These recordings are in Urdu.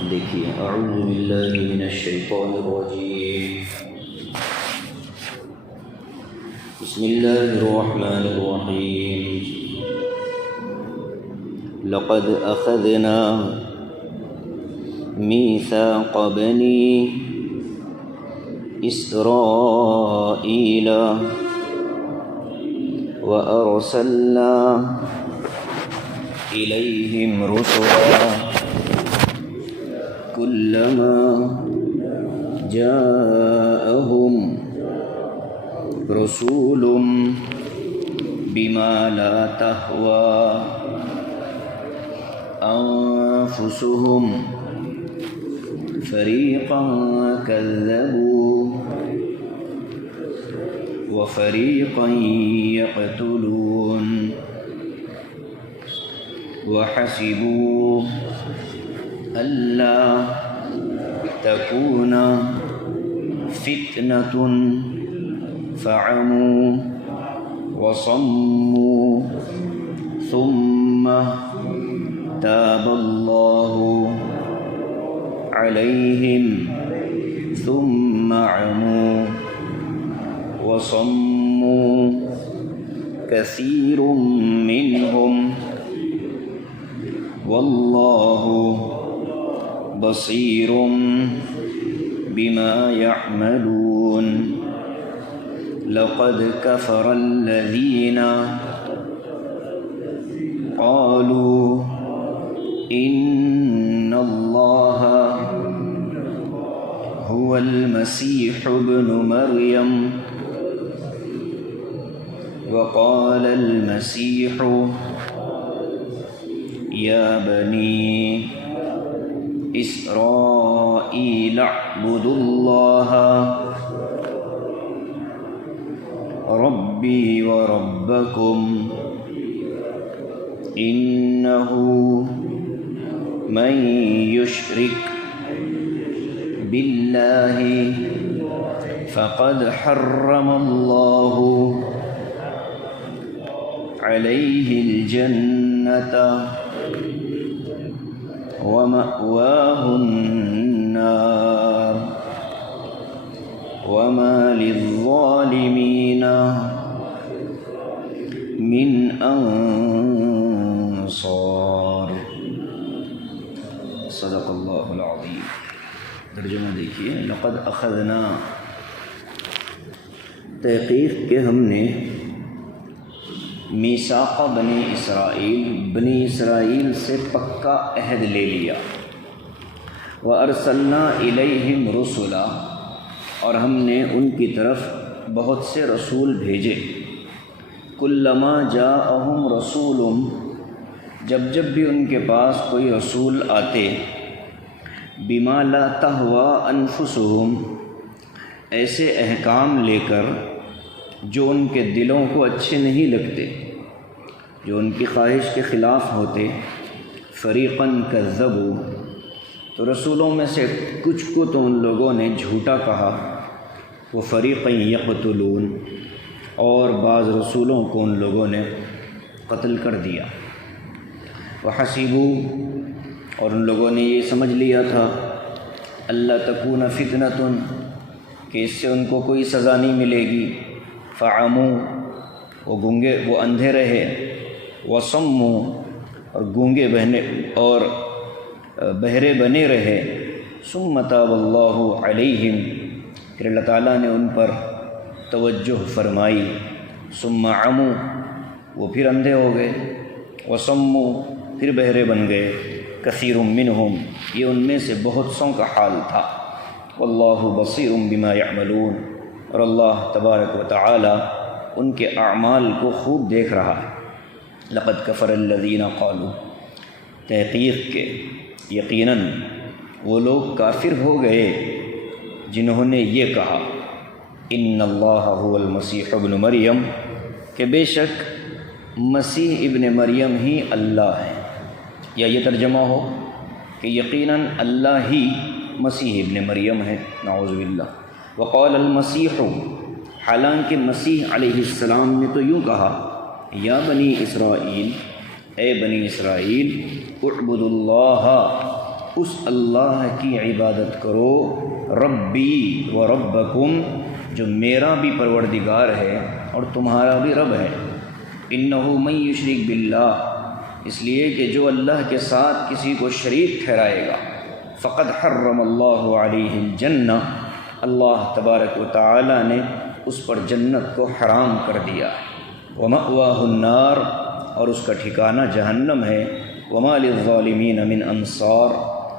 دیکھیے اعوذ باللہ من الشیطان الرجیم بسم اللہ الرحمن الرحیم لقد اخذنا میثاق بنی اسرائیل وارسلنا الیہم رسلا كلما جاءهم رسول بما لا تهوى أنفسهم فريقا كذبوا وفريقا يقتلون وحسبوا ألا تكون فتنة فعموا وصموا ثم تاب الله عليهم ثم عموا وصموا كثير منهم والله بصير بما يعملون لقد كفر الذين قالوا إن الله هو المسيح ابن مريم وقال المسيح يا بني إسرائيل اعبدوا الله ربي وربكم إنه من يشرك بالله فقد حرم الله عليه الجنة ومأواه النار وما للظالمين من انصار صدق اللہ العظیم۔ ترجمہ دیکھیے، لقد اخذنا، تحقیق کہ ہم نے میثاق بنی اسرائیل سے پکا عہد لے لیا، وَأَرْسَلْنَا إِلَيْهِمْ رُسُلًا، اور ہم نے ان کی طرف بہت سے رسول بھیجے، كُلَّمَا جَاءَهُمْ رَسُولٌ، جب بھی ان کے پاس کوئی رسول آتے، بِمَا لَا تَهْوَى أَنفُسُهُمْ، ایسے احکام لے کر جو ان کے دلوں کو اچھے نہیں لگتے، جو ان کی خواہش کے خلاف ہوتے، فریقاً کذبوا، تو رسولوں میں سے کچھ کو تو ان لوگوں نے جھوٹا کہا، وہ فریقاً یقتلون، اور بعض رسولوں کو ان لوگوں نے قتل کر دیا، وحسبوا، اور ان لوگوں نے یہ سمجھ لیا تھا، اللہ تکون فتنۃ، کہ اس سے ان کو کوئی سزا نہیں ملے گی، فعموا، وہ اندھے رہے، وصموا، اور گونگے بہرے بنے رہے، ثم تاب اللہ علیہم، پھر اللہ تعالیٰ نے ان پر توجہ فرمائی، ثم عموا، وہ پھر اندھے ہو گئے، وصموا، پھر بہرے بن گئے، کثیر منہم، یہ ان میں سے بہت سوں کا حال تھا، واللہ بصیر بما یعملون، اور اللہ تبارک و تعالی ان کے اعمال کو خوب دیکھ رہا ہے۔ لقد کفر الذین قالوا، تحقیق کے یقیناً وہ لوگ کافر ہو گئے جنہوں نے یہ کہا، ان اللہ هو المسیح ابن مریم، کہ بے شک مسیح ابن مریم ہی اللہ ہے، یا یہ ترجمہ ہو کہ یقیناً اللہ ہی مسیح ابن مریم ہے، نعوذ باللہ۔ وقال المسیح، حالانکہ مسیح علیہ السلام نے تو یوں کہا، یا بنی اسرائیل، اے بنی اسرائیل، اعبدوا اللہ، اس اللہ کی عبادت کرو، ربی و ربکم، جو میرا بھی پروردگار ہے اور تمہارا بھی رب ہے۔ انہ من یشرک باللہ، اس لیے کہ جو اللہ کے ساتھ کسی کو شریک ٹھہرائے گا، فقد حرم اللہ علیہ الجنہ، اللہ تبارک و تعالی نے اس پر جنت کو حرام کر دیا ہے۔ ومأواہ النار، اور اس کا ٹھکانہ جہنم ہے۔ وما للظالمین من انصار،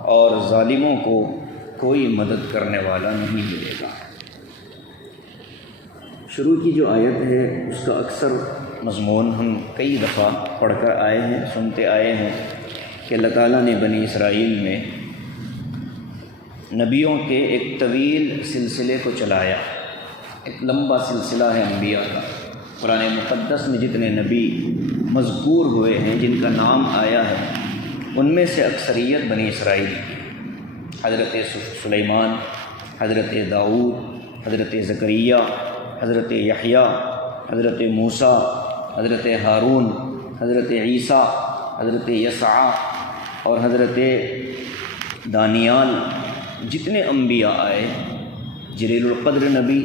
اور ظالموں کو کوئی مدد کرنے والا نہیں ملے گا۔ شروع کی جو آیت ہے اس کا اکثر مضمون ہم کئی دفعہ پڑھ کر آئے ہیں، سنتے آئے ہیں کہ اللہ تعالیٰ نے بنی اسرائیل میں نبیوں کے ایک طویل سلسلے کو چلایا۔ ایک لمبا سلسلہ ہے انبیاء کا۔ قرآن مقدس میں جتنے نبی مذکور ہوئے ہیں، جن کا نام آیا ہے، ان میں سے اکثریت بنی اسرائیل کی۔ حضرت سلیمان، حضرت داؤد، حضرت زکریا، حضرت یحییٰ، حضرت موسیٰ، حضرت ہارون، حضرت عیسیٰ، حضرت یسعیٰ اور حضرت دانیال، جتنے انبیاء آئے، جلیل القدر نبی،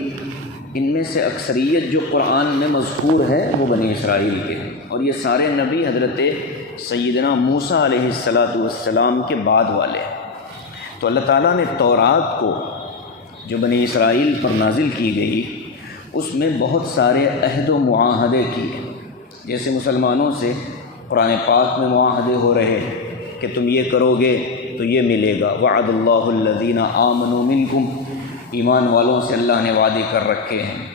ان میں سے اکثریت جو قرآن میں مذکور ہے وہ بنی اسرائیل کے ہیں، اور یہ سارے نبی حضرت سیدنا موسیٰ علیہ السلام کے بعد والے ہیں۔ تو اللہ تعالیٰ نے تورات کو جو بنی اسرائیل پر نازل کی گئی، اس میں بہت سارے عہد و معاہدے کیے، جیسے مسلمانوں سے قرآن پاک میں معاہدے ہو رہے ہیں کہ تم یہ کرو گے تو یہ ملے گا۔ وعد اللہ الذین آمنوا منکم، ایمان والوں سے اللہ نے وعدے کر رکھے ہیں۔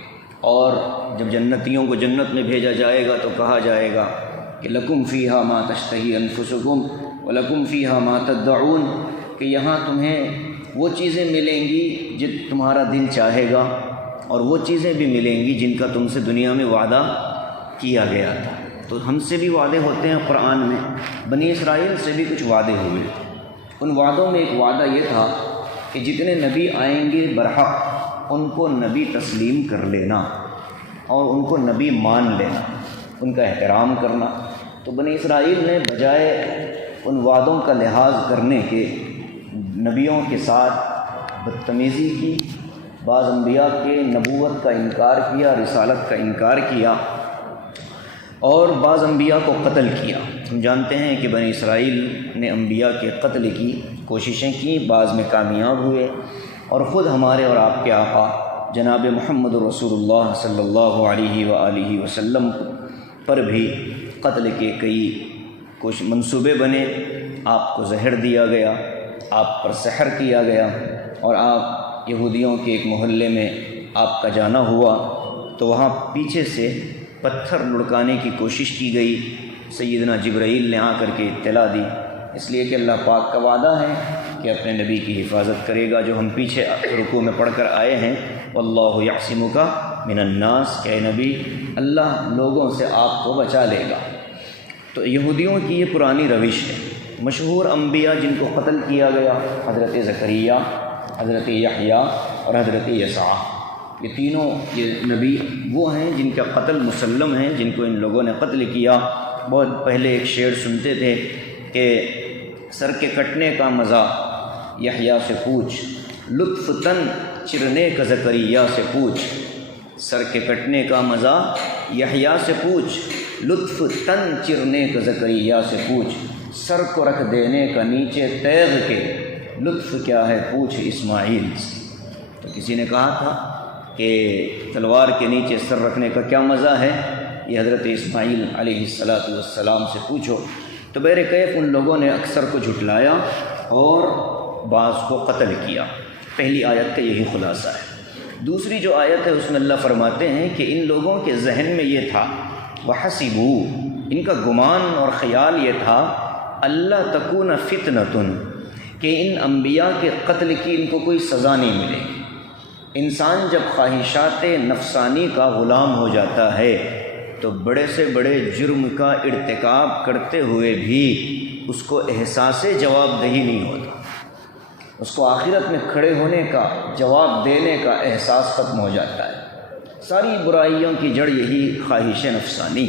اور جب جنتیوں کو جنت میں بھیجا جائے گا تو کہا جائے گا کہ لکم فیہا ما تشتہی انفسکم ولکم فیہا ما تدعون، کہ یہاں تمہیں وہ چیزیں ملیں گی جو تمہارا دل چاہے گا، اور وہ چیزیں بھی ملیں گی جن کا تم سے دنیا میں وعدہ کیا گیا تھا۔ تو ہم سے بھی وعدے ہوتے ہیں قرآن میں، بنی اسرائیل سے بھی کچھ وعدے ہوئے۔ ان وعدوں میں ایک وعدہ یہ تھا کہ جتنے نبی آئیں گے برحق، ان کو نبی تسلیم کر لینا اور ان کو نبی مان لینا، ان کا احترام کرنا۔ تو بنی اسرائیل نے بجائے ان وعدوں کا لحاظ کرنے کے نبیوں کے ساتھ بدتمیزی کی، بعض انبیاء کے نبوت کا انکار کیا، رسالت کا انکار کیا، اور بعض انبیاء کو قتل کیا۔ ہم جانتے ہیں کہ بنی اسرائیل نے انبیاء کے قتل کی کوششیں کی، بعض میں کامیاب ہوئے، اور خود ہمارے اور آپ کے آقا جناب محمد رسول اللہ صلی اللہ علیہ وآلہ وسلم پر بھی قتل کے کئی کچھ منصوبے بنے۔ آپ کو زہر دیا گیا، آپ پر سحر کیا گیا، اور آپ یہودیوں کے ایک محلے میں آپ کا جانا ہوا، تو وہاں پیچھے سے پتھر لڑکانے کی کوشش کی گئی۔ سیدنا جبرائیل نے آ کر کے اطلاع دی، اس لیے کہ اللہ پاک کا وعدہ ہے کہ اپنے نبی کی حفاظت کرے گا، جو ہم پیچھے رکوع میں پڑھ کر آئے ہیں، واللہ یعصمک من الناس، کہ اے نبی اللہ لوگوں سے آپ کو بچا لے گا۔ تو یہودیوں کی یہ پرانی روش ہے۔ مشہور انبیاء جن کو قتل کیا گیا، حضرت زکریا، حضرت یحییٰ اور حضرت یسعیٰ، یہ تینوں یہ نبی وہ ہیں جن کا قتل مسلم ہے، جن کو ان لوگوں نے قتل کیا۔ بہت پہلے ایک شعر سنتے تھے کہ سر کے کٹنے کا مزہ یحییٰ سے پوچھ، لطف تن چرنے کا زکریا سے پوچھ۔ سر کے کٹنے کا مزہ یحییٰ سے پوچھ، لطف تن چرنے کا زکریا سے پوچھ۔ سر کو رکھ دینے کا نیچے تیغ کے، لطف کیا ہے پوچھ اسماعیل سے۔ تو کسی نے کہا تھا کہ تلوار کے نیچے سر رکھنے کا کیا مزہ ہے، یہ حضرت اسماعیل علیہ السلام سے پوچھو۔ تو بہرکیف ان لوگوں نے اکثر کو جھٹلایا اور بعض کو قتل کیا۔ پہلی آیت کا یہی خلاصہ ہے۔ دوسری جو آیت ہے اس میں اللہ فرماتے ہیں کہ ان لوگوں کے ذہن میں یہ تھا، وَحَسِبُوا، ان کا گمان اور خیال یہ تھا، اللہ تکون فتنۃ، کہ ان انبیاء کے قتل کی ان کو کوئی سزا نہیں ملے گی۔ انسان جب خواہشات نفسانی کا غلام ہو جاتا ہے تو بڑے سے بڑے جرم کا ارتکاب کرتے ہوئے بھی اس کو احساس جواب دہی نہیں ہوتا، اس کو آخرت میں کھڑے ہونے کا، جواب دینے کا احساس ختم ہو جاتا ہے۔ ساری برائیوں کی جڑ یہی خواہش نفسانی۔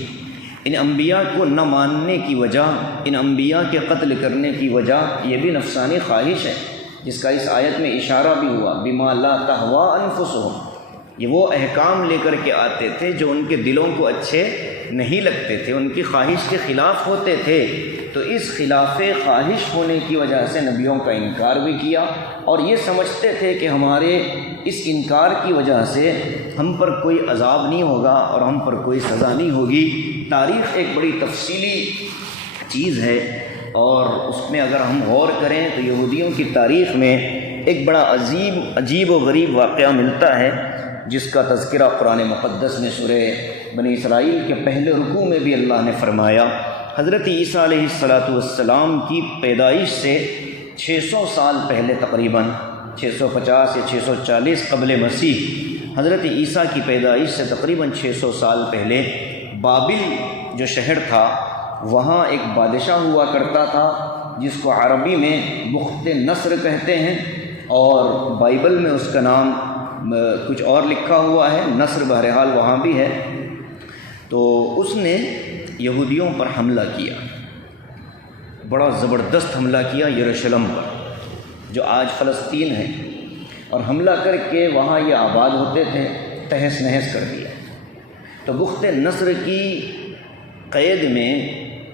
ان انبیاء کو نہ ماننے کی وجہ، ان انبیاء کے قتل کرنے کی وجہ یہ بھی نفسانی خواہش ہے، جس کا اس آیت میں اشارہ بھی ہوا، بما لا تہوا انفسہم، یہ وہ احکام لے کر کے آتے تھے جو ان کے دلوں کو اچھے نہیں لگتے تھے، ان کی خواہش کے خلاف ہوتے تھے، تو اس خلاف خواہش ہونے کی وجہ سے نبیوں کا انکار بھی کیا، اور یہ سمجھتے تھے کہ ہمارے اس انکار کی وجہ سے ہم پر کوئی عذاب نہیں ہوگا اور ہم پر کوئی سزا نہیں ہوگی۔ تاریخ ایک بڑی تفصیلی چیز ہے، اور اس میں اگر ہم غور کریں تو یہودیوں کی تاریخ میں ایک بڑا عجیب و غریب واقعہ ملتا ہے، جس کا تذکرہ قرآن مقدس میں سورہ بنی اسرائیل کے پہلے رکوع میں بھی اللہ نے فرمایا۔ حضرت عیسیٰ علیہ السلام کی پیدائش سے 600 سال پہلے، تقریباً 650 یا 640 قبل مسیح، حضرت عیسیٰ کی پیدائش سے تقریباً 600 سال پہلے بابل جو شہر تھا، وہاں ایک بادشاہ ہوا کرتا تھا جس کو عربی میں بخت نصر کہتے ہیں، اور بائبل میں اس کا نام کچھ اور لکھا ہوا ہے، نصر بہرحال وہاں بھی ہے۔ تو اس نے یہودیوں پر حملہ کیا، بڑا زبردست حملہ کیا یروشلم پر، جو آج فلسطین ہے، اور حملہ کر کے وہاں یہ آباد ہوتے تھے، تہس نہس کر دیا۔ تو بخت نصر کی قید میں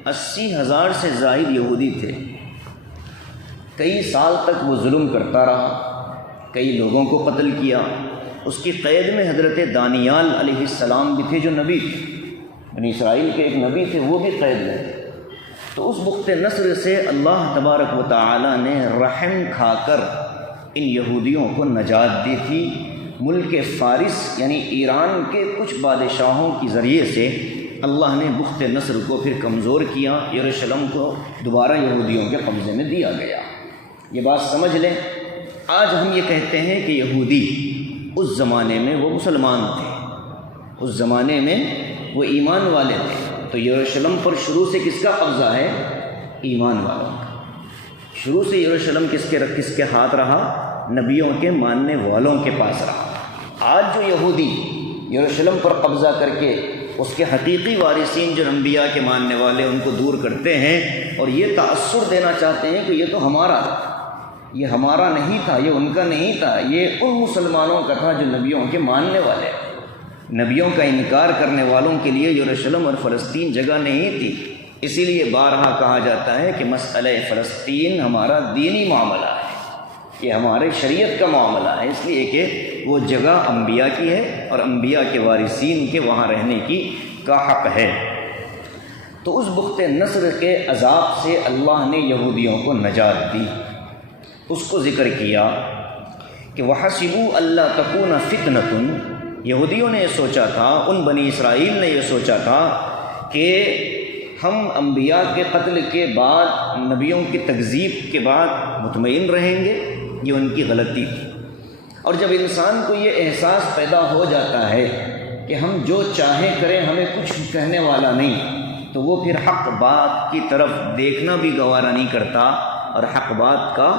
80,000 سے زائد یہودی تھے، کئی سال تک وہ ظلم کرتا رہا، کئی لوگوں کو قتل کیا۔ اس کی قید میں حضرت دانیال علیہ السلام بھی تھے، جو نبی تھے، بنی اسرائیل کے ایک نبی تھے، وہ بھی قید میں تھے۔ تو اس بخت نصر سے اللہ تبارک و تعالی نے رحم کھا کر ان یہودیوں کو نجات دی تھی۔ ملک فارس یعنی ایران کے کچھ بادشاہوں کے ذریعے سے اللہ نے بخت نصر کو پھر کمزور کیا، یروشلم کو دوبارہ یہودیوں کے قبضے میں دیا گیا۔ یہ بات سمجھ لیں، آج ہم یہ کہتے ہیں کہ یہودی اس زمانے میں وہ مسلمان تھے، اس زمانے میں وہ ایمان والے تھے، تو یروشلم پر شروع سے کس کا قبضہ ہے؟ ایمان والوں کا۔ شروع سے یروشلم کس کے ہاتھ رہا؟ نبیوں کے ماننے والوں کے پاس رہا۔ آج جو یہودی یروشلم پر قبضہ کر کے اس کے حقیقی وارثین جو انبیاء کے ماننے والے ان کو دور کرتے ہیں، اور یہ تأثر دینا چاہتے ہیں کہ یہ تو ہمارا تھا، یہ ہمارا نہیں تھا، یہ ان کا نہیں تھا، یہ ان مسلمانوں کا تھا جو نبیوں کے ماننے والے، نبیوں کا انکار کرنے والوں کے لیے یروشلم اور فلسطین جگہ نہیں تھی۔ اسی لیے بارہا کہا جاتا ہے کہ مسئلہ فلسطین ہمارا دینی معاملہ ہے، یہ ہمارے شریعت کا معاملہ ہے، اس لیے کہ وہ جگہ انبیاء کی ہے اور انبیاء کے وارثین کے وہاں رہنے کی کا حق ہے۔ تو اس بخت نصر کے عذاب سے اللہ نے یہودیوں کو نجات دی۔ اس کو ذکر کیا کہ وَحَسِبُوا أَلَّا تَكُونَ فِتْنَةٌ، یہودیوں نے یہ سوچا تھا، ان بنی اسرائیل نے یہ سوچا تھا کہ ہم انبیاء کے قتل کے بعد، نبیوں کی تکذیب کے بعد مطمئن رہیں گے، یہ ان کی غلطی تھی۔ اور جب انسان کو یہ احساس پیدا ہو جاتا ہے کہ ہم جو چاہیں کریں ہمیں کچھ کہنے والا نہیں، تو وہ پھر حق بات کی طرف دیکھنا بھی گوارا نہیں کرتا اور حق بات کا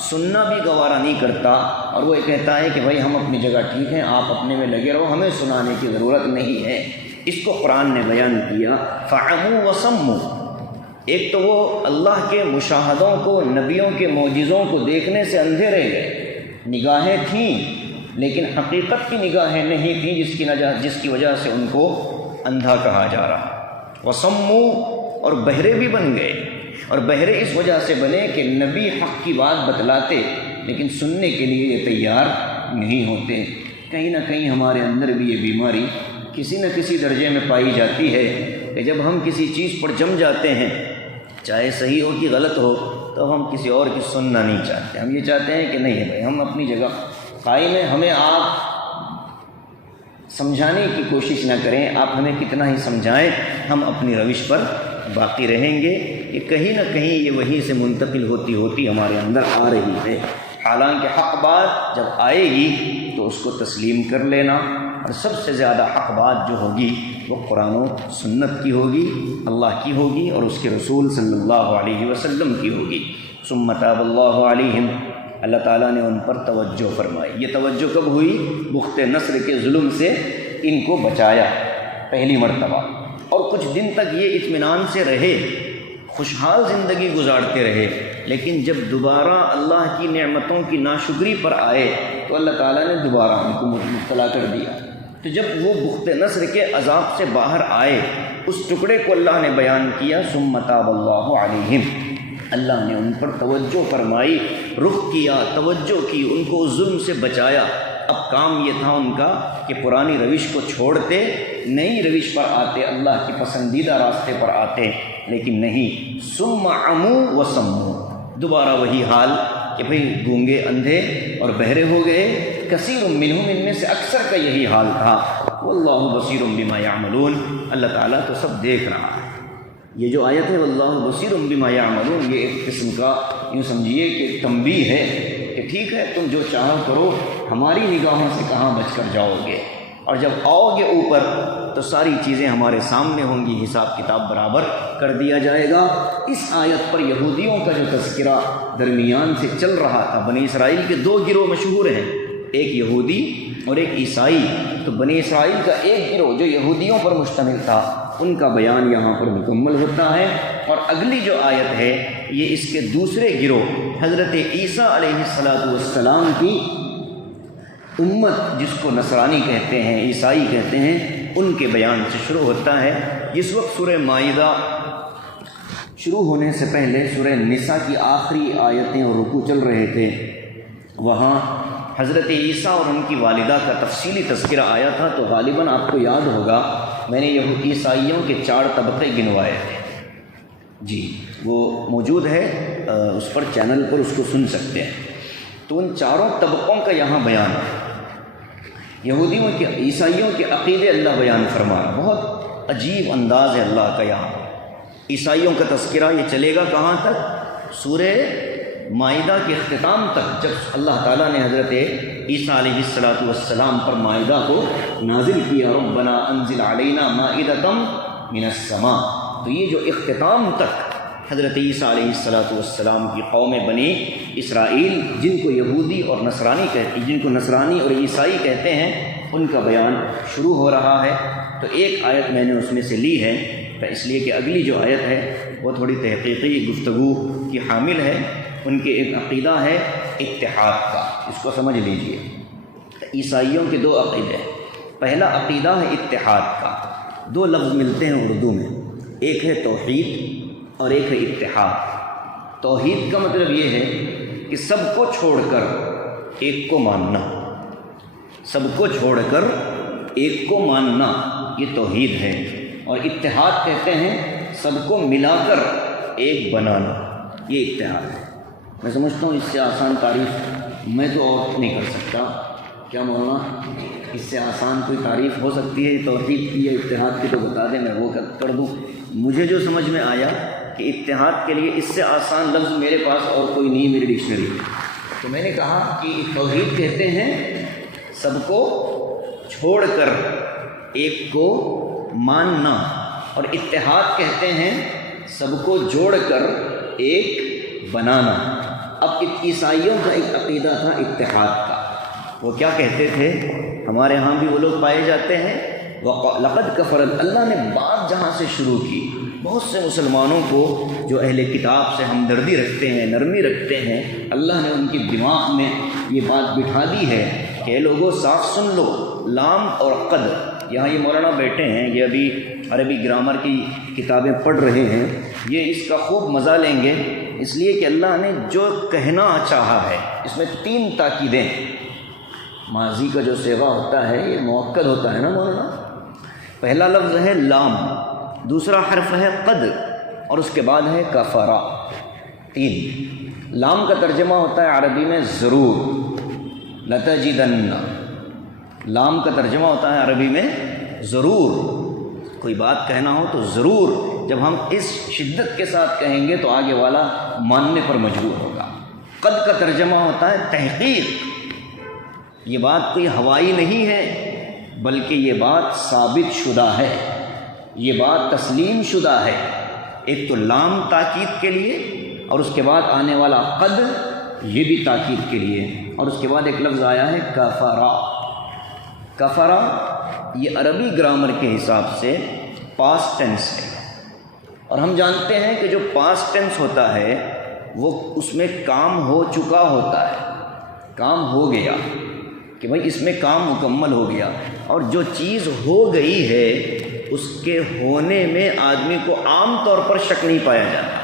سننا بھی گوارا نہیں کرتا، اور وہ یہ کہتا ہے کہ بھائی ہم اپنی جگہ ٹھیک ہیں، آپ اپنے میں لگے رہو، ہمیں سنانے کی ضرورت نہیں ہے۔ اس کو قرآن نے بیان کیا فَعَمُوا وَصَمُّوا، ایک تو وہ اللہ کے مشاہدوں کو، نبیوں کے معجزوں کو دیکھنے سے اندھے رہ گئے، نگاہیں تھیں لیکن حقیقت کی نگاہیں نہیں تھیں، جس کی وجہ سے ان کو اندھا کہا جا رہا۔ وَصَمُّوا، اور بہرے بھی بن گئے، اور بہرے اس وجہ سے بنے کہ نبی حق کی بات بتلاتے لیکن سننے کے لیے یہ تیار نہیں ہوتے۔ کہیں نہ کہیں ہمارے اندر بھی یہ بیماری کسی نہ کسی درجے میں پائی جاتی ہے کہ جب ہم کسی چیز پر جم جاتے ہیں، چاہے صحیح ہو کہ غلط ہو، تو ہم کسی اور کی سننا نہیں چاہتے، ہم یہ چاہتے ہیں کہ نہیں بھائی ہم اپنی جگہ قائم ہیں، ہمیں آپ سمجھانے کی کوشش نہ کریں، آپ ہمیں کتنا ہی سمجھائیں، ہم اپنی روش پر باقی رہیں گے۔ یہ کہیں نہ کہیں یہ وہیں سے منتقل ہوتی ہوتی ہمارے اندر آ رہی ہے۔ حالانکہ حق بات جب آئے گی تو اس کو تسلیم کر لینا، اور سب سے زیادہ حق بات جو ہوگی وہ قرآن و سنت کی ہوگی، اللہ کی ہوگی اور اس کے رسول صلی اللہ علیہ وسلم کی ہوگی۔ ثم تاب اللہ علیہم، اللہ تعالیٰ نے ان پر توجہ فرمائی۔ یہ توجہ کب ہوئی؟ بخت نصر کے ظلم سے ان کو بچایا پہلی مرتبہ، اور کچھ دن تک یہ اطمینان سے رہے، خوشحال زندگی گزارتے رہے، لیکن جب دوبارہ اللہ کی نعمتوں کی ناشکری پر آئے تو اللہ تعالیٰ نے دوبارہ ان کو مبتلا کر دیا۔ تو جب وہ بخت نصر کے عذاب سے باہر آئے، اس ٹکڑے کو اللہ نے بیان کیا، ثم تاب اللہ علیہم، اللہ نے ان پر توجہ فرمائی، رخ کیا، توجہ کی، ان کو ظلم سے بچایا۔ اب کام یہ تھا ان کا کہ پرانی روش کو چھوڑتے، نئی روش پر آتے، اللہ کی پسندیدہ راستے پر آتے، لیکن نہیں، ثم عموا وصموا، دوبارہ وہی حال کہ بھئی گونگے، اندھے اور بہرے ہو گئے۔ کثیر منہم، ان میں سے اکثر کا یہی حال تھا۔ واللہ بصیر بما یعملون، اللہ تعالیٰ تو سب دیکھ رہا ہے۔ یہ جو آیت ہے واللہ بصیر بما یعملون، یہ ایک قسم کا یوں سمجھیے کہ تنبیہ ہے کہ ٹھیک ہے تم جو چاہو کرو، ہماری نگاہوں سے کہاں بچ کر جاؤ گے، اور جب آؤ گے اوپر تو ساری چیزیں ہمارے سامنے ہوں گی، حساب کتاب برابر کر دیا جائے گا۔ اس آیت پر یہودیوں کا جو تذکرہ درمیان سے چل رہا تھا، بنی اسرائیل کے دو گروہ مشہور ہیں، ایک یہودی اور ایک عیسائی۔ تو بنی اسرائیل کا ایک گروہ جو یہودیوں پر مشتمل تھا، ان کا بیان یہاں پر مکمل ہوتا ہے، اور اگلی جو آیت ہے یہ اس کے دوسرے گروہ حضرت عیسیٰ علیہ السلام کی امت، جس کو نصرانی کہتے ہیں، عیسائی کہتے ہیں، ان کے بیان سے شروع ہوتا ہے۔ جس وقت سورہ مائدہ شروع ہونے سے پہلے سورہ نساء کی آخری آیتیں اور رکوع چل رہے تھے، وہاں حضرت عیسیٰ اور ان کی والدہ کا تفصیلی تذکرہ آیا تھا۔ تو غالباً آپ کو یاد ہوگا میں نے یہ عیسائیوں کے 4 طبقے گنوائے تھے، جی وہ موجود ہے اس پر، چینل پر اس کو سن سکتے ہیں۔ تو ان 4 طبقوں کا یہاں بیان ہے۔ یہودیوں کے، عیسائیوں کے عقیدے اللہ بیان فرما، بہت عجیب انداز ہے اللہ کا یہاں۔ عیسائیوں کا تذکرہ یہ چلے گا کہاں تک؟ سورہ مائدہ کے اختتام تک، جب اللہ تعالیٰ نے حضرت عیسیٰ علیہ السلام پر مائدہ کو نازل کیا، ربنا انزل علینا مائدۃ من السماء، تو یہ جو اختتام تک حضرت عیسیٰ علیہ السلام کی قوم بنی اسرائیل، جن کو یہودی اور نصرانی کہتے ہیں، جن کو نصرانی اور عیسائی کہتے ہیں، ان کا بیان شروع ہو رہا ہے۔ تو ایک آیت میں نے اس میں سے لی ہے، اس لیے کہ اگلی جو آیت ہے وہ تھوڑی تحقیقی گفتگو کی حامل ہے۔ ان کے ایک عقیدہ ہے اتحاد کا، اس کو سمجھ لیجئے۔ عیسائیوں کے 2 عقیدے ہیں۔ پہلا عقیدہ ہے اتحاد کا، 2 لفظ ملتے ہیں اردو میں، ایک ہے توحید اور ایک ہے اتحاد۔ توحید کا مطلب یہ ہے کہ سب کو چھوڑ کر ایک کو ماننا، سب کو چھوڑ کر ایک کو ماننا، یہ توحید ہے۔ اور اتحاد کہتے ہیں سب کو ملا کر ایک بنانا، یہ اتحاد ہے۔ میں سمجھتا ہوں اس سے آسان تعریف میں تو اور نہیں کر سکتا، کیا مولانا اس سے آسان کوئی تعریف ہو سکتی ہے توحید کی یا اتحاد کی؟ تو بتا دیں، میں وہ کر دوں۔ مجھے جو سمجھ میں آیا کہ اتحاد کے لیے اس سے آسان لفظ میرے پاس اور کوئی نہیں میری ڈکشنری میں، تو میں نے کہا کہ توحید کہتے ہیں سب کو چھوڑ کر ایک کو ماننا، اور اتحاد کہتے ہیں سب کو جوڑ کر ایک بنانا۔ اب عیسائیوں کا ایک عقیدہ تھا اتحاد کا، وہ کیا کہتے تھے؟ ہمارے ہاں بھی وہ لوگ پائے جاتے ہیں، لقد کفر، اللہ نے بات جہاں سے شروع کی، بہت سے مسلمانوں کو جو اہل کتاب سے ہمدردی رکھتے ہیں، نرمی رکھتے ہیں، اللہ نے ان کی دماغ میں یہ بات بٹھا دی ہے کہ لوگوں صاف سن لو، لام اور قد، یہاں یہ مولانا بیٹھے ہیں، یہ ابھی عربی گرامر کی کتابیں پڑھ رہے ہیں، یہ اس کا خوب مزہ لیں گے، اس لیے کہ اللہ نے جو کہنا چاہا ہے اس میں 3 تاکیدیں۔ ماضی کا جو صیغہ ہوتا ہے یہ مؤکد ہوتا ہے نا مولانا۔ پہلا لفظ ہے لام، دوسرا حرف ہے قد، اور اس کے بعد ہے کفرا، 3۔ لام کا ترجمہ ہوتا ہے عربی میں ضرور، لتجدن، لام کا ترجمہ ہوتا ہے عربی میں ضرور، کوئی بات کہنا ہو تو ضرور، جب ہم اس شدت کے ساتھ کہیں گے تو آگے والا ماننے پر مجبور ہوگا۔ قد کا ترجمہ ہوتا ہے تحقیق، یہ بات کوئی ہوائی نہیں ہے بلکہ یہ بات ثابت شدہ ہے، یہ بات تسلیم شدہ ہے۔ ایک تو لام تاکید کے لیے، اور اس کے بعد آنے والا قد یہ بھی تاکید کے لیے، اور اس کے بعد ایک لفظ آیا ہے کفرا۔ کفرا یہ عربی گرامر کے حساب سے پاسٹ ٹینس ہے، اور ہم جانتے ہیں کہ جو پاسٹ ٹینس ہوتا ہے وہ اس میں کام ہو چکا ہوتا ہے، کام ہو گیا کہ بھائی اس میں کام مکمل ہو گیا، اور جو چیز ہو گئی ہے اس کے ہونے میں آدمی کو عام طور پر شک نہیں پایا جاتا۔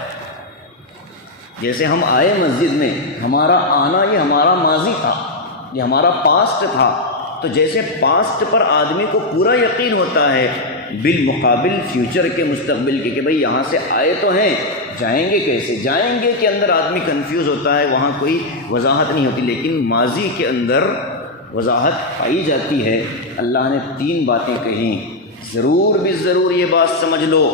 جیسے ہم آئے مسجد میں، ہمارا آنا یہ ہمارا ماضی تھا، یہ ہمارا پاسٹ تھا، تو جیسے پاسٹ پر آدمی کو پورا یقین ہوتا ہے بالمقابل فیوچر کے، مستقبل کے، کہ بھئی یہاں سے آئے تو ہیں، جائیں گے کیسے، جائیں گے کے اندر آدمی کنفیوز ہوتا ہے، وہاں کوئی وضاحت نہیں ہوتی، لیکن ماضی کے اندر وضاحت پائی جاتی ہے۔ اللہ نے 3 باتیں کہیں، ضرور بھی ضرور یہ بات سمجھ لو،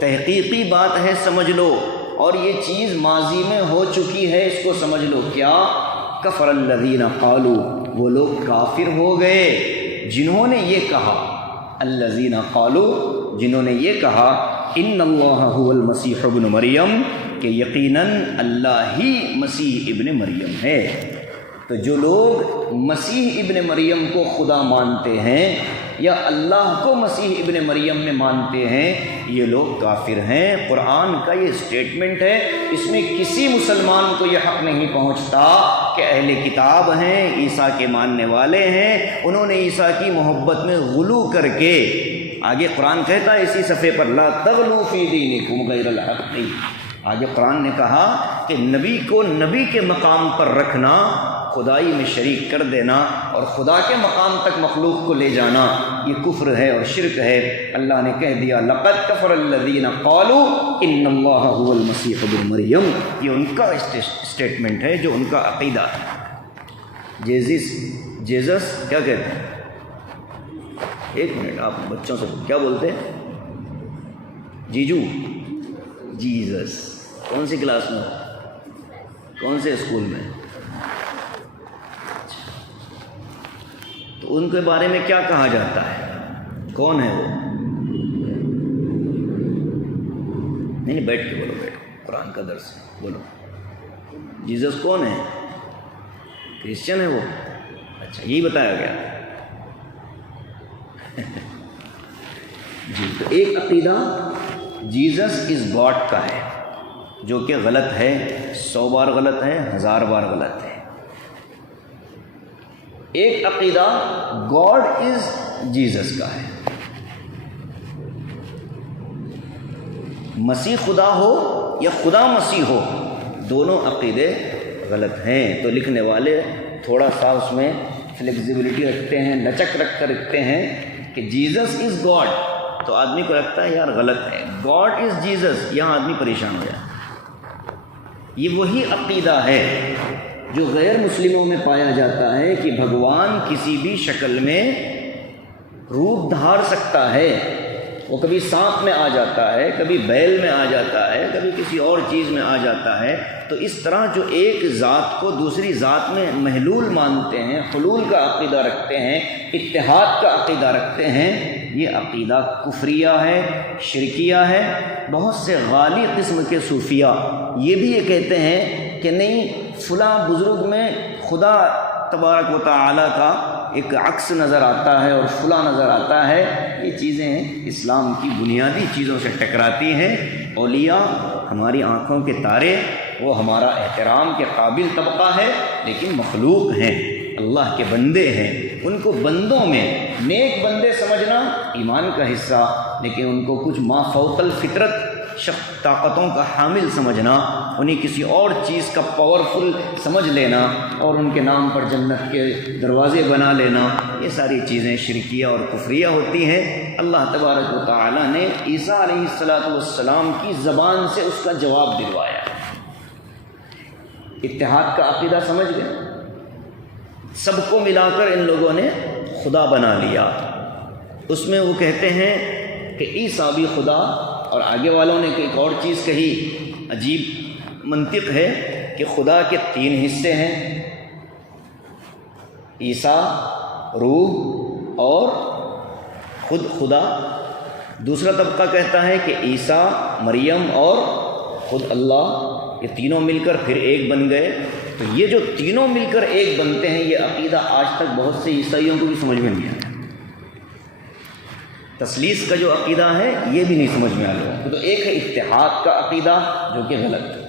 تحقیقی بات ہے سمجھ لو، اور یہ چیز ماضی میں ہو چکی ہے اس کو سمجھ لو۔ کیا؟ کفر الذین قالوا، وہ لوگ کافر ہو گئے جنہوں نے یہ کہا، الذین قالوا، جنہوں نے یہ کہا، ان اللہ هو المسیح ابن مریم، کہ یقیناً اللہ ہی مسیح ابن مریم ہے۔ تو جو لوگ مسیح ابن مریم کو خدا مانتے ہیں یا اللہ کو مسیح ابن مریم میں مانتے ہیں، یہ لوگ کافر ہیں۔ قرآن کا یہ اسٹیٹمنٹ ہے، اس میں کسی مسلمان کو یہ حق نہیں پہنچتا کہ اہل کتاب ہیں، عیسیٰ کے ماننے والے ہیں، انہوں نے عیسیٰ کی محبت میں غلو کر کے، آگے قرآن کہتا ہے اسی صفحے پر، لا تغلوا فی دینکم غیر الحق، آگے قرآن نے کہا کہ نبی کو نبی کے مقام پر رکھنا، خدائی میں شریک کر دینا اور خدا کے مقام تک مخلوق کو لے جانا، یہ کفر ہے اور شرک ہے۔ اللہ نے کہہ دیا لقد کفر الذین قالوا ان اللہ هو المسیح ابن مریم، یہ ان کا اسٹیٹمنٹ ہے، جو ان کا عقیدہ ہے۔ جیزس کیا کہتے ہیں؟ ایک منٹ، آپ بچوں سے کیا بولتے ہیں؟ جیجو، جیزس کون سی کلاس میں، کون سے اسکول میں؟ تو ان کے بارے میں کیا کہا جاتا ہے؟ کون ہے وہ؟ نہیں بیٹھ کے بولو، بیٹھ، قرآن کا درس ہے، بولو۔ جیزس کون ہے؟ کرسچن ہے وہ؟ اچھا، یہی بتایا گیا۔ جی، تو ایک عقیدہ جیزس از گاڈ کا ہے، جو کہ غلط ہے، 100 بار غلط ہے، 1000 بار غلط ہے۔ ایک عقیدہ گاڈ از جیزس کا ہے، مسیح خدا ہو یا خدا مسیح ہو، دونوں عقیدے غلط ہیں۔ تو لکھنے والے تھوڑا سا اس میں فلیکسیبلٹی رکھتے ہیں، لچک رکھ کر رکھتے ہیں کہ جیزس از گاڈ، تو آدمی کو لگتا ہے یار غلط ہے، گاڈ از جیزس، یہاں آدمی پریشان ہو جائے۔ یہ وہی عقیدہ ہے جو غیر مسلموں میں پایا جاتا ہے کہ بھگوان کسی بھی شکل میں روپ دھار سکتا ہے، وہ کبھی سانپ میں آ جاتا ہے، کبھی بیل میں آ جاتا ہے، کبھی کسی اور چیز میں آ جاتا ہے۔ تو اس طرح جو ایک ذات کو دوسری ذات میں محلول مانتے ہیں، حلول کا عقیدہ رکھتے ہیں، اتحاد کا عقیدہ رکھتے ہیں، یہ عقیدہ کفریہ ہے، شرکیہ ہے۔ بہت سے غالی قسم کے صوفیہ یہ بھی یہ کہتے ہیں کہ نہیں، فلاں بزرگ میں خدا تبارک و تعالیٰ کا ایک عکس نظر آتا ہے اور فلاں نظر آتا ہے۔ یہ چیزیں اسلام کی بنیادی چیزوں سے ٹکراتی ہیں۔ اولیاء ہماری آنکھوں کے تارے، وہ ہمارا احترام کے قابل طبقہ ہے، لیکن مخلوق ہیں، اللہ کے بندے ہیں۔ ان کو بندوں میں نیک بندے سمجھنا ایمان کا حصہ، لیکن ان کو کچھ ما فوق الفطرت طاقتوں کا حامل سمجھنا، انہیں کسی اور چیز کا پاورفل سمجھ لینا اور ان کے نام پر جنت کے دروازے بنا لینا، یہ ساری چیزیں شرکیہ اور کفریہ ہوتی ہیں۔ اللہ تبارک و تعالیٰ نے عیسیٰ علیہ السلام کی زبان سے اس کا جواب دلوایا۔ اتحاد کا عقیدہ سمجھ گئے، سب کو ملا کر ان لوگوں نے خدا بنا لیا۔ اس میں وہ کہتے ہیں کہ عیسیٰ بھی خدا، اور آگے والوں نے ایک اور چیز کہی، عجیب منطق ہے کہ خدا کے 3 حصے ہیں، عیسیٰ، روح اور خود خدا۔ دوسرا طبقہ کہتا ہے کہ عیسیٰ، مریم اور خود اللہ، یہ تینوں مل کر پھر ایک بن گئے۔ تو یہ جو تینوں مل کر ایک بنتے ہیں، یہ عقیدہ آج تک بہت سے عیسائیوں کو بھی سمجھ میں نہیں آیا۔ تثلیث کا جو عقیدہ ہے یہ بھی نہیں سمجھ میں آ لوگوں کو۔ تو ایک ہے اتحاد کا عقیدہ جو کہ غلط ہے،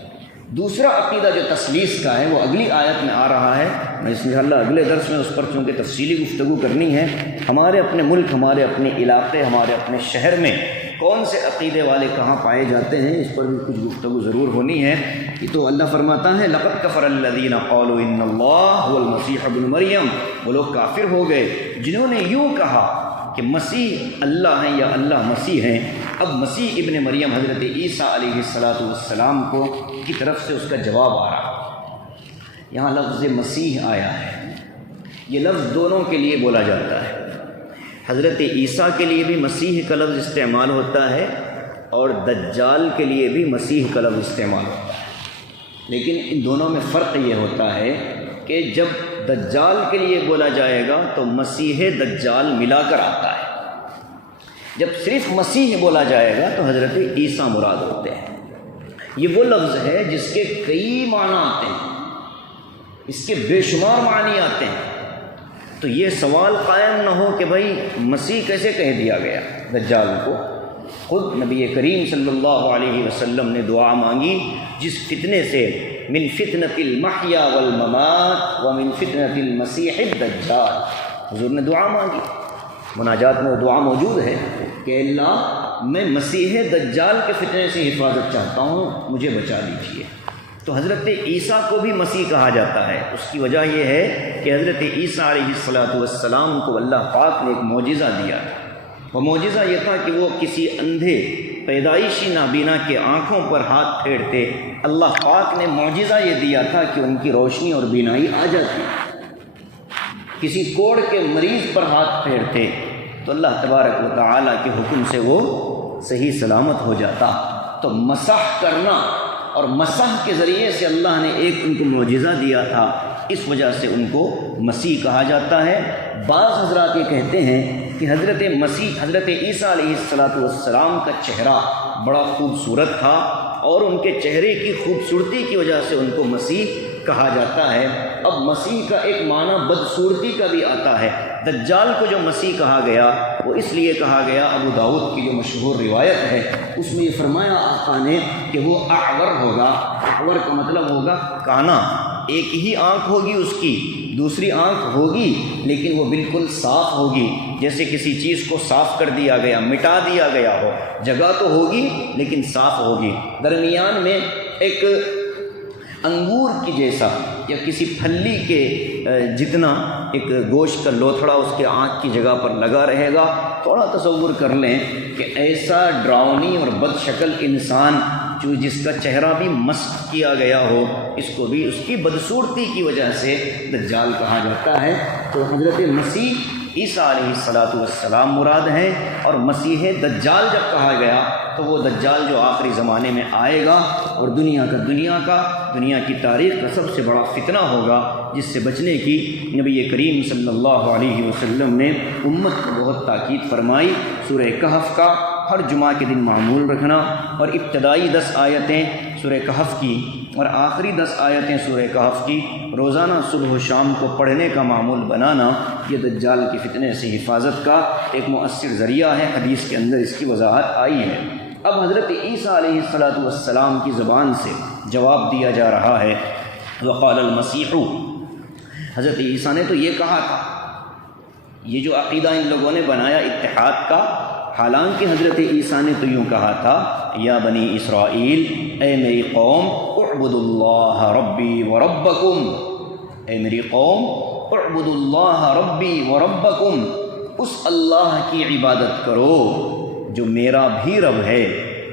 دوسرا عقیدہ جو تثلیث کا ہے وہ اگلی آیت میں آ رہا ہے، میں انشاءاللہ اگلے درس میں اس پر چونکہ تفصیلی گفتگو کرنی ہے۔ ہمارے اپنے ملک، ہمارے اپنے علاقے، ہمارے اپنے شہر میں کون سے عقیدے والے کہاں پائے جاتے ہیں، اس پر بھی کچھ گفتگو ضرور ہونی ہے۔ تو اللہ فرماتا ہے لَقَدْ كَفَرَ الَّذِينَ قَالُوا إِنَّ اللَّهَ هُوَ الْمَسِيحُ ابْنُ مَرْيَمَ، وہ لوگ کافر ہو گئے جنہوں نے یوں کہا کہ مسیح اللہ ہیں یا اللہ مسیح ہیں۔ اب مسیح ابن مریم حضرت عیسیٰ علیہ السلام کو کی طرف سے اس کا جواب آ رہا۔ یہاں لفظ مسیح آیا ہے، یہ لفظ دونوں کے لیے بولا جاتا ہے۔ حضرت عیسیٰ کے لیے بھی مسیح کا لفظ استعمال ہوتا ہے اور دجال کے لیے بھی مسیح کا لفظ استعمال ہوتا ہے، لیکن ان دونوں میں فرق یہ ہوتا ہے کہ جب دجال کے لیے بولا جائے گا تو مسیح دجال ملا کر آتا ہے، جب صرف مسیح بولا جائے گا تو حضرت عیسیٰ مراد ہوتے ہیں۔ یہ وہ لفظ ہے جس کے کئی معنی آتے ہیں، اس کے بے شمار معنی آتے ہیں۔ تو یہ سوال قائم نہ ہو کہ بھائی مسیح کیسے کہہ دیا گیا دجال کو۔ خود نبی کریم صلی اللہ علیہ وسلم نے دعا مانگی جس فتنے سے من فتنۃ المحیا والممات ومن فتنۃ المسیح الدجال، حضور نے دعا مانگی، مناجات میں وہ دعا موجود ہے کہ اللہ میں مسیح دجال کے فتنے سے حفاظت چاہتا ہوں، مجھے بچا لیجیے۔ تو حضرت عیسیٰ کو بھی مسیح کہا جاتا ہے، اس کی وجہ یہ ہے کہ حضرت عیسیٰ علیہ السلام کو اللہ پاک نے ایک معجزہ دیا تھا۔ وہ معجزہ یہ تھا کہ وہ کسی اندھے پیدائشی نابینا کے آنکھوں پر ہاتھ پھیرتے، اللہ پاک نے معجزہ یہ دیا تھا کہ ان کی روشنی اور بینائی آ جاتی۔ کسی کوڑ کے مریض پر ہاتھ پھیرتے تو اللہ تبارک و تعالیٰ کے حکم سے وہ صحیح سلامت ہو جاتا۔ تو مسح کرنا اور مسح کے ذریعے سے اللہ نے ایک ان کو معجزہ دیا تھا، اس وجہ سے ان کو مسیح کہا جاتا ہے۔ بعض حضرات یہ کہتے ہیں کہ حضرت عیسیٰ علیہ السلام کا چہرہ بڑا خوبصورت تھا اور ان کے چہرے کی خوبصورتی کی وجہ سے ان کو مسیح کہا جاتا ہے۔ اب مسیح کا ایک معنی بدصورتی کا بھی آتا ہے۔ دجال کو جو مسیح کہا گیا وہ اس لیے کہا گیا، ابو داؤد کی جو مشہور روایت ہے اس میں یہ فرمایا آقا نے کہ وہ اعور ہوگا۔ اعور کا مطلب ہوگا کانا، ایک ہی آنکھ ہوگی اس کی، دوسری آنکھ ہوگی لیکن وہ بالکل صاف ہوگی، جیسے کسی چیز کو صاف کر دیا گیا، مٹا دیا گیا ہو، جگہ تو ہوگی لیکن صاف ہوگی، درمیان میں ایک انگور کی جیسا یا کسی پھلی کے جتنا ایک گوشت کا لوتھڑا اس کے آنکھ کی جگہ پر لگا رہے گا۔ تھوڑا تصور کر لیں کہ ایسا ڈراؤنی اور بد شکل انسان جو جس کا چہرہ بھی مسخ کیا گیا ہو، اس کو بھی اس کی بدصورتی کی وجہ سے دجال کہا جاتا ہے۔ تو حضرت مسیح عیسیٰ علیہ السلام مراد ہیں، اور مسیح دجال جب کہا گیا تو وہ دجال جو آخری زمانے میں آئے گا اور دنیا کی تاریخ کا سب سے بڑا فتنہ ہوگا، جس سے بچنے کی نبی کریم صلی اللہ علیہ وسلم نے امت کو بہت تاکید فرمائی۔ سورہ کہف کا ہر جمعہ کے دن معمول رکھنا اور ابتدائی 10 آیتیں سورہ کہف کی اور آخری 10 آیتیں سورہ کہف کی روزانہ صبح و شام کو پڑھنے کا معمول بنانا، یہ دجال کے فتنے سے حفاظت کا ایک مؤثر ذریعہ ہے۔ حدیث کے اندر اس کی وضاحت آئی ہے۔ اب حضرت عیسیٰ علیہ السلام کی زبان سے جواب دیا جا رہا ہے۔ وقال المسیح، حضرت عیسیٰ نے تو یہ کہا تھا، یہ جو عقیدہ ان لوگوں نے بنایا اتحاد کا، حالانکہ حضرت عیسیٰ نے تو یوں کہا تھا، یا بنی اسرائیل، اے میری قوم، اعبدوا اللہ ربی وربکم، اے میری قوم اعبدوا اللہ ربی وربکم، اس اللہ کی عبادت کرو جو میرا بھی رب ہے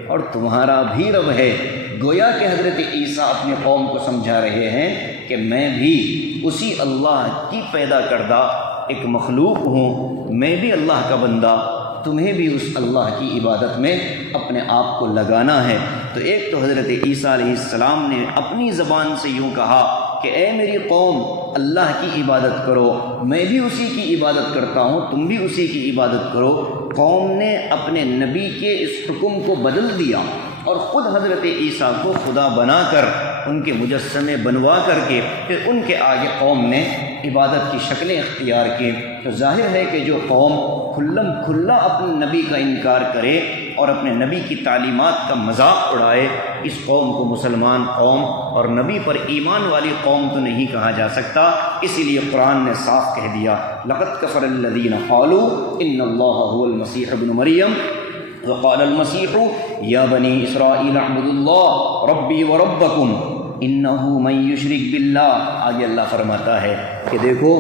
اور تمہارا بھی رب ہے۔ گویا کہ حضرت عیسیٰ اپنے قوم کو سمجھا رہے ہیں کہ میں بھی اسی اللہ کی پیدا کردہ ایک مخلوق ہوں، میں بھی اللہ کا بندہ، تمہیں بھی اس اللہ کی عبادت میں اپنے آپ کو لگانا ہے۔ تو ایک تو حضرت عیسیٰ علیہ السلام نے اپنی زبان سے یوں کہا کہ اے میری قوم، اللہ کی عبادت کرو، میں بھی اسی کی عبادت کرتا ہوں، تم بھی اسی کی عبادت کرو۔ قوم نے اپنے نبی کے اس حکم کو بدل دیا اور خود حضرت عیسیٰ کو خدا بنا کر ان کے مجسمے بنوا کر کے پھر ان کے آگے قوم نے عبادت کی شکلیں اختیار کی۔ تو ظاہر ہے کہ جو قوم کھلا اپنے نبی کا انکار کرے اور اپنے نبی کی تعلیمات کا مذاق اڑائے، اس قوم کو مسلمان قوم اور نبی پر ایمان والی قوم تو نہیں کہا جا سکتا۔ اسی لیے قرآن نے صاف کہہ دیا، لقد کفر الذین قالوا ان اللہ هو المسیح ابن مریم وقال المسیح یا بنی اسرائیل اعبدوا اللہ ربی وربکم انہ من یشرک باللہ۔ آگے اللہ فرماتا ہے کہ دیکھو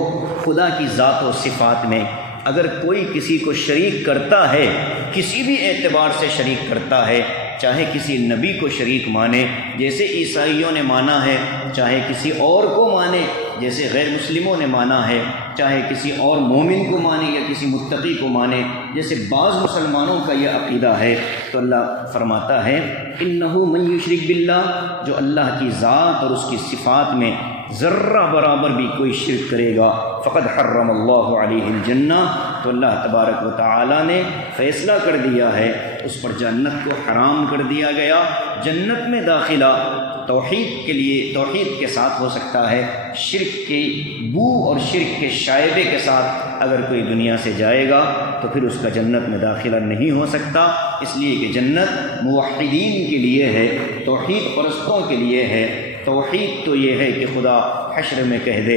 خدا کی ذات و صفات میں اگر کوئی کسی کو شریک کرتا ہے، کسی بھی اعتبار سے شریک کرتا ہے، چاہے کسی نبی کو شریک مانے جیسے عیسائیوں نے مانا ہے، چاہے کسی اور کو مانے جیسے غیر مسلموں نے مانا ہے، چاہے کسی اور مومن کو مانے یا کسی متقی کو مانے جیسے بعض مسلمانوں کا یہ عقیدہ ہے، تو اللہ فرماتا ہے انہ من یشرک باللہ، جو اللہ کی ذات اور اس کی صفات میں ذرہ برابر بھی کوئی شرک کرے گا، فقد حرم اللہ علیہ الجنہ، تو اللہ تبارک و تعالی نے فیصلہ کر دیا ہے اس پر جنت کو حرام کر دیا گیا۔ جنت میں داخلہ توحید کے لیے توحید کے ساتھ ہو سکتا ہے، شرک کی بو اور شرک کے شائبے کے ساتھ اگر کوئی دنیا سے جائے گا تو پھر اس کا جنت میں داخلہ نہیں ہو سکتا، اس لیے کہ جنت موحدین کے لیے ہے، توحید پرستوں کے لیے ہے۔ توحید تو یہ ہے کہ خدا حشر میں کہہ دے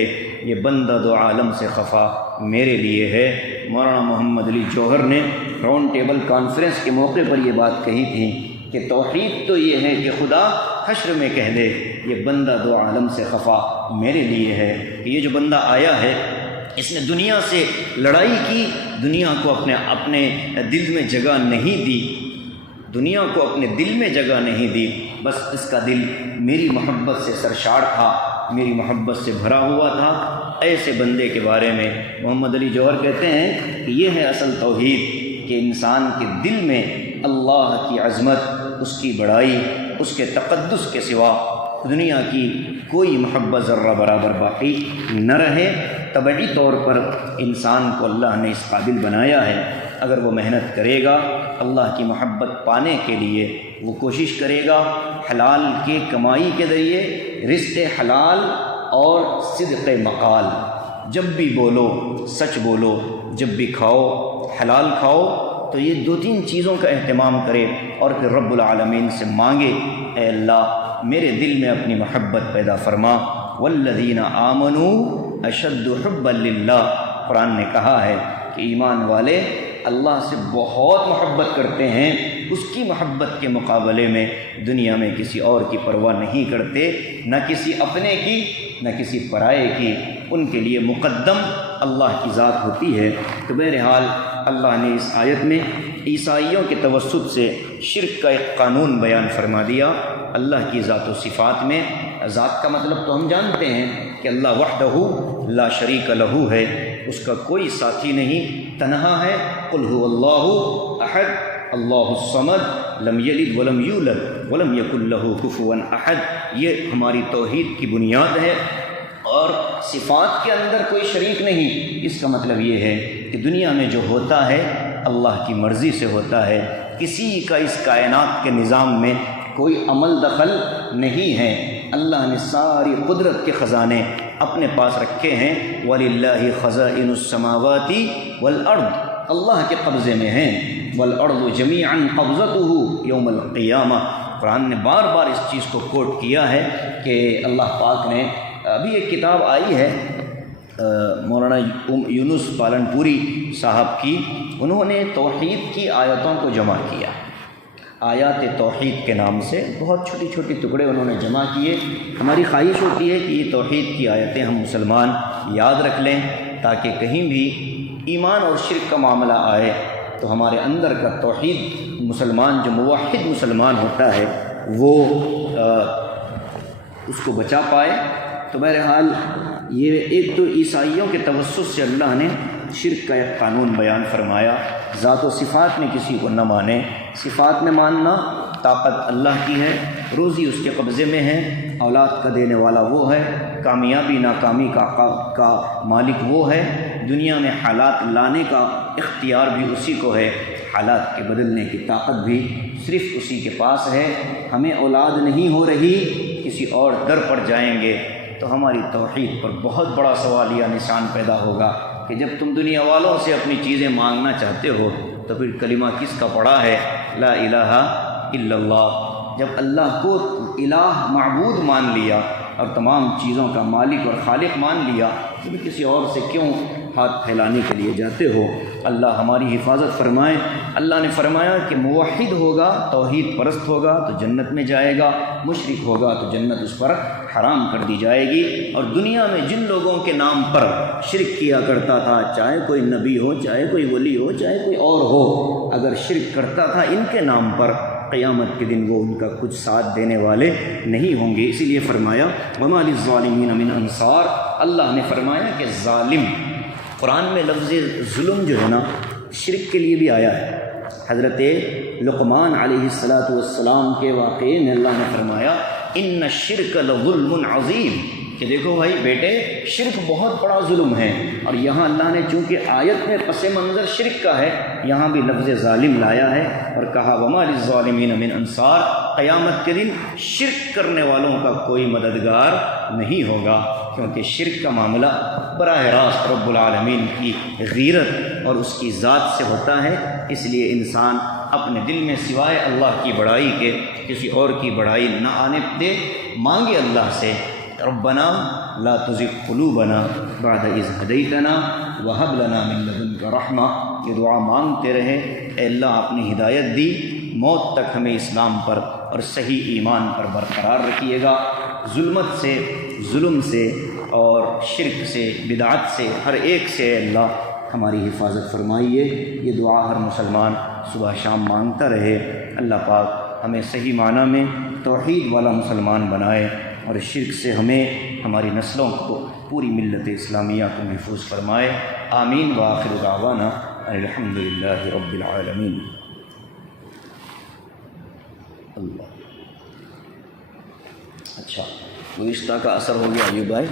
یہ بندہ دو عالم سے خفا میرے لیے ہے۔ مولانا محمد علی جوہر نے راؤنڈ ٹیبل کانفرنس کے موقع پر یہ بات کہی تھی کہ توحید تو یہ ہے کہ خدا حشر میں کہہ دے یہ بندہ دو عالم سے خفا میرے لیے ہے، کہ یہ جو بندہ آیا ہے اس نے دنیا سے لڑائی کی، دنیا کو اپنے دل میں جگہ نہیں دی، دنیا کو اپنے دل میں جگہ نہیں دی، بس اس کا دل میری محبت سے سرشار تھا، میری محبت سے بھرا ہوا تھا۔ ایسے بندے کے بارے میں محمد علی جوہر کہتے ہیں کہ یہ ہے اصل توحید، کہ انسان کے دل میں اللہ کی عظمت، اس کی بڑائی، اس کے تقدس کے سوا دنیا کی کوئی محبت ذرہ برابر باقی نہ رہے۔ طبعی طور پر انسان کو اللہ نے اس قابل بنایا ہے، اگر وہ محنت کرے گا اللہ کی محبت پانے کے لیے، وہ کوشش کرے گا حلال کے کمائی کے ذریعے، رزق حلال اور صدق مقال، جب بھی بولو سچ بولو، جب بھی کھاؤ حلال کھاؤ، تو یہ دو تین چیزوں کا اہتمام کرے اور پھر رب العالمین سے مانگے، اے اللہ میرے دل میں اپنی محبت پیدا فرما۔ والذین آمنوا اشد حبا للہ، قرآن نے کہا ہے کہ ایمان والے اللہ سے بہت محبت کرتے ہیں، اس کی محبت کے مقابلے میں دنیا میں کسی اور کی پرواہ نہیں کرتے، نہ کسی اپنے کی نہ کسی پرائے کی، ان کے لیے مقدم اللہ کی ذات ہوتی ہے۔ تو بہرحال اللہ نے اس آیت میں عیسائیوں کے توسط سے شرک کا ایک قانون بیان فرما دیا۔ اللہ کی ذات و صفات میں، ذات کا مطلب تو ہم جانتے ہیں کہ اللہ وحدہ لا شریک لہ ہے، اس کا کوئی ساتھی نہیں، تنہا ہے۔ قل هو اللہ احد اللہ الصمد لم یلد ولم یولد ولم یکن لہ کفوا احد، یہ ہماری توحید کی بنیاد ہے۔ اور صفات کے اندر کوئی شریک نہیں، اس کا مطلب یہ ہے کہ دنیا میں جو ہوتا ہے اللہ کی مرضی سے ہوتا ہے، کسی کا اس کائنات کے نظام میں کوئی عمل دخل نہیں ہے۔ اللہ نے ساری قدرت کے خزانے اپنے پاس رکھے ہیں، وَلِلَّهِ خَزَائِنُ السَّمَاوَاتِ وَالْأَرْضِ، اللہ کے قبضے میں ہیں، وَالْأَرْضُ جَمِيعًا قَبْضَتُهُ يَوْمَ الْقِيَامَةِ۔ قرآن نے بار بار اس چیز کو کوٹ کیا ہے کہ اللہ پاک نے، ابھی ایک کتاب آئی ہے مولانا یونس پالنپوری صاحب کی، انہوں نے توحید کی آیتوں کو جمع کیا، آیات توحید کے نام سے بہت چھوٹی چھوٹی ٹکڑے انہوں نے جمع کیے۔ ہماری خواہش ہوتی ہے کہ یہ توحید کی آیتیں ہم مسلمان یاد رکھ لیں، تاکہ کہیں بھی ایمان اور شرک کا معاملہ آئے تو ہمارے اندر کا توحید، مسلمان جو موحد مسلمان ہوتا ہے وہ اس کو بچا پائے۔ تو بہرحال یہ ایک تو عیسائیوں کے توسط سے اللہ نے شرک کا ایک قانون بیان فرمایا، ذات و صفات میں کسی کو نہ مانے، صفات میں ماننا، طاقت اللہ کی ہے، روزی اس کے قبضے میں ہے، اولاد کا دینے والا وہ ہے، کامیابی ناکامی کا مالک وہ ہے، دنیا میں حالات لانے کا اختیار بھی اسی کو ہے، حالات کے بدلنے کی طاقت بھی صرف اسی کے پاس ہے۔ ہمیں اولاد نہیں ہو رہی، کسی اور در پر جائیں گے تو ہماری توحید پر بہت بڑا سوالیہ نشان پیدا ہوگا کہ جب تم دنیا والوں سے اپنی چیزیں مانگنا چاہتے ہو تو پھر کلمہ کس کا پڑھا ہے؟ لا الہ الا اللہ۔ جب اللہ کو الہ معبود مان لیا اور تمام چیزوں کا مالک اور خالق مان لیا تو پھر کسی اور سے کیوں ہاتھ پھیلانے کے لیے جاتے ہو؟ اللہ ہماری حفاظت فرمائے۔ اللہ نے فرمایا کہ موحد ہوگا، توحید پرست ہوگا تو جنت میں جائے گا، مشرک ہوگا تو جنت اس پر حرام کر دی جائے گی۔ اور دنیا میں جن لوگوں کے نام پر شرک کیا کرتا تھا، چاہے کوئی نبی ہو، چاہے کوئی ولی ہو، چاہے کوئی اور ہو، اگر شرک کرتا تھا ان کے نام پر، قیامت کے دن وہ ان کا کچھ ساتھ دینے والے نہیں ہوں گے۔ اسی لیے فرمایا وَمَا لِلظَّالِمِينَ مِنْ انصار۔ اللہ نے فرمایا کہ ظالم، قرآن میں لفظ ظلم جو ہے نا شرک کے لیے بھی آیا ہے۔ حضرت لقمان علیہ السلام کے واقعے میں اللہ نے فرمایا ان الشرک لظلم عظیم، کہ دیکھو بھائی بیٹے شرک بہت بڑا ظلم ہے۔ اور یہاں اللہ نے چونکہ آیت میں پس منظر شرک کا ہے، یہاں بھی لفظ ظالم لایا ہے اور کہا وما للظالمین من انصار، قیامت کے دن شرک کرنے والوں کا کوئی مددگار نہیں ہوگا، کیونکہ شرک کا معاملہ براہ راست رب العالمین کی غیرت اور اس کی ذات سے ہوتا ہے۔ اس لیے انسان اپنے دل میں سوائے اللہ کی بڑائی کے کسی اور کی بڑائی نہ آنے دے، مانگے اللہ سے ربنا لا تزغ قلوبنا بعد اذ ہدیتنا وہب لنا من لدنک رحمہ۔ یہ دعا مانگتے رہے، اے اللہ اپنی ہدایت دی، موت تک ہمیں اسلام پر اور صحیح ایمان پر برقرار رکھیے گا۔ ظلمت سے، ظلم سے اور شرک سے، بدعت سے، ہر ایک سے اے اللہ ہماری حفاظت فرمائیے۔ یہ دعا ہر مسلمان صبح شام مانگتا رہے۔ اللہ پاک ہمیں صحیح معنی میں توحید والا مسلمان بنائے اور شرک سے ہمیں، ہماری نسلوں کو، پوری ملت اسلامیہ کو محفوظ فرمائے۔ آمین وآخر دعوانا الحمد للہ رب العالمین۔ اللہ، اچھا گزشتہ کا اثر ہو گیا ایوب بھائی۔